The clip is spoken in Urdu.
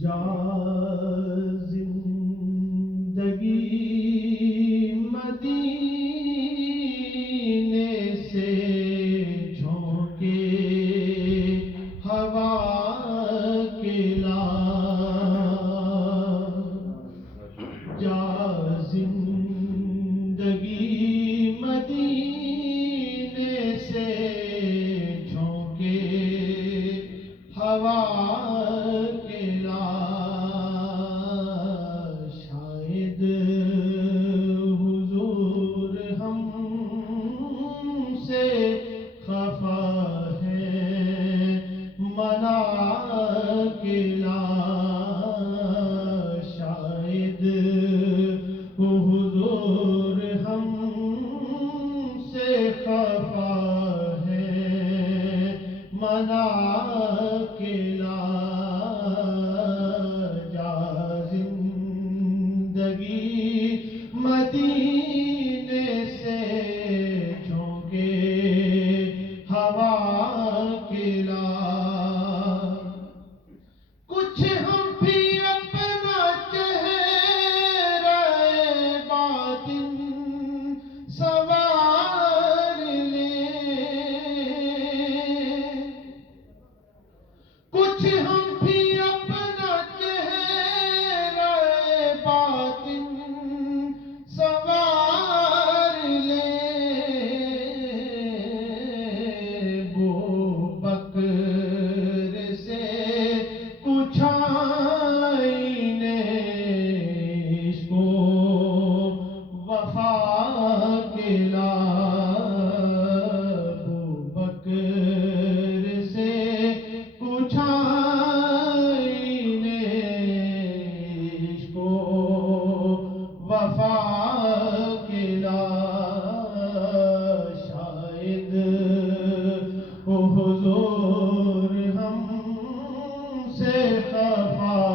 جا زندگی مدینے سے جھونکے ہوا کے لا، جا زندگی مدینے سے جھونکے ہوا کے لا، شاید حضور ہم سے خفا ہے منا کے لا، شاید حضور ہم سے خفا ہے منا کے لا، جا زندگی مدینے سے جھونکے ہوا کے لا، کچھ ہم بھی اپنا چہرہ باطن سنوار لیں، کچھ ہم بھی اپنا چہرہ باطن سنوار لیں، وہ بکر سے کچھ آئینے عشق و وفا کے لا، وہ بکر سے کچھ آئینے عشق و وفا کے لا، شاید حضور ہم سے خفا